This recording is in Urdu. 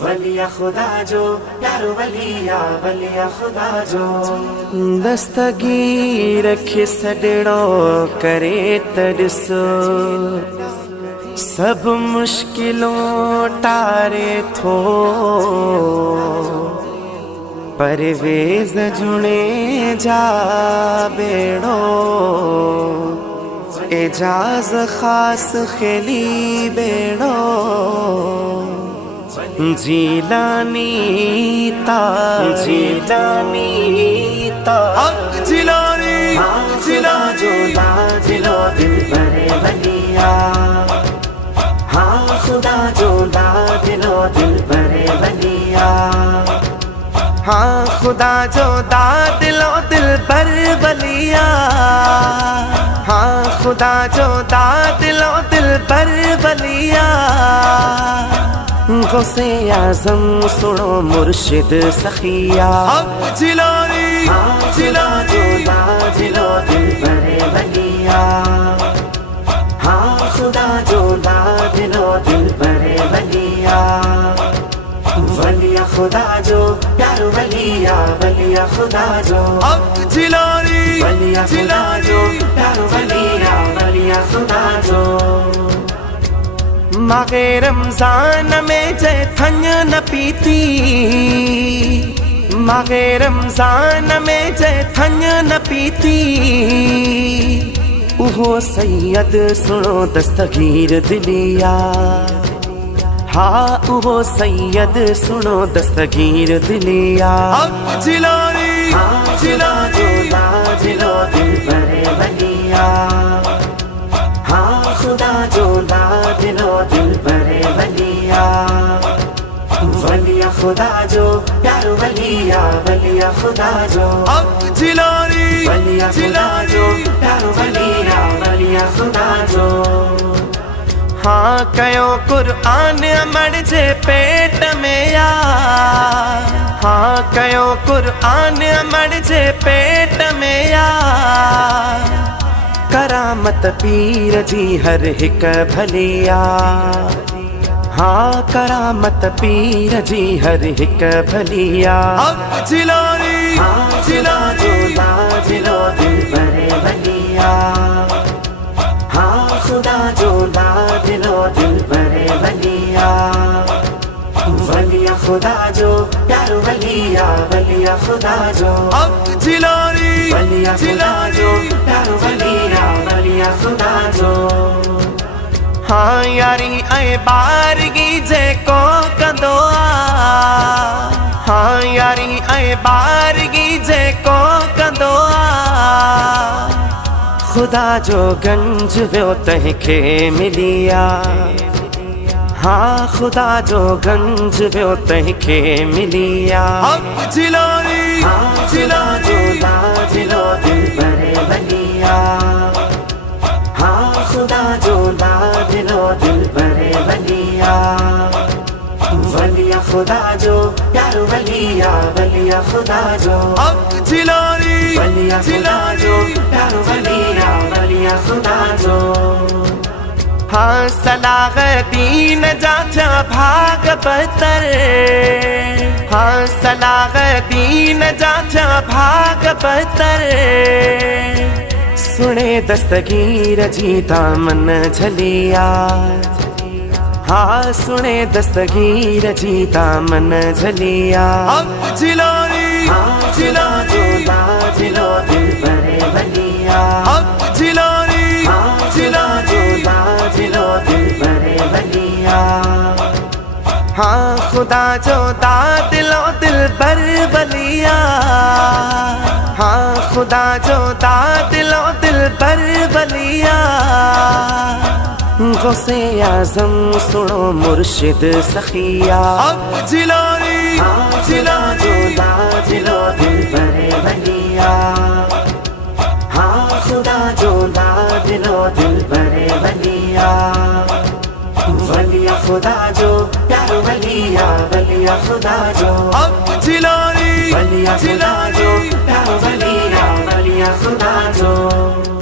ولی خدا جو یارو ولی خدا جو دستگیر کھسڑو کرے ترسو سب مشکلوں ٹارے تھو پرویز جھنے جا بیڑو اعجاز خاص خیلی بیڑو جیلانی تا حق جیلانی جو جلو دل برے ولیا ہاں خدا جو دلو دل برے ولیا ہاں خدا جو دل و دل بر ولیا ہاں خدا جو دل و دل بر ولیا غوث اعظم سنو مرشد سخیا حق جیلانی جلو دل برے ولیا ہاں خدا جو دلو دل برے ولیا ولی خدا جو یارو ولی خدا جو حق جیلانی ولی خدا جو یارو ولی خدا جو ماہ رمضان میں جے تھن نہ پیتی ماہ رمضان میں جے تھن نہ پیتی اوہو سید سنو دستگیر دلیا ہاں اوہو سید سنو دستگیر دلیا حق جیلانی جلو دل برے ولیا ہاں خدا جو دلو دل برے ولیا ولی خدا جو یارو ولی خدا جو حق جیلانی ولی خدا جو یارو ولی خدا جو ہاں کیو قرآن مڑ جے پیٹ میں یا ہاں کیو قرآن مڑ جے پیٹ میں یا کرامت پیر جی ہر ہک بھلیا ہاں کرامت پیر جی ہر ہک بھلیا حق جیلانی جلو دل برے ولیا ہاں خدا جو دلو دل برے ولیا ولی خدا جو یارو ولی خدا جو حق جیلانی ولی خدا جو یارو ولی خدا جو ہاں یاری اے بارگی جے کو کدوا ہاں یاری اے بارگی جے کو کدوا خدا جو گنج ویو تہ کے ملیا ہاں خدا جو گنج ویو تہ کے ملیا حق جیلانی جلو دل برے ولیا ہاں خدا جو دلو دل برے ولیا ولی خدا جو یارو ولی خدا جو حق جیلانی ولی خدا جو یارو ولی خدا جو ہاں صلاح دین جاچا بھاگ بتر ہاں صلاح دین جاچا بھاگ بتر سنے دستگیر جی دامن جھلیا ہاں سنے دستگیر جی دامن جھلیا حق جیلانی جلو دل برے ولیا حق جیلانی جلو دل برے ولیا ہاں خدا جو دل و دل بر ولیا ہاں خدا جو دل و دل بر ولیا غوث اعظم سنو مرشد سخیا حق جیلانی جلو دل برے ولیا ہاں خدا جو دلو دل برے ولیا ولی خدا جو یارو ولی خدا جو حق جیلانی ولی خدا جو یارو ولی خدا جو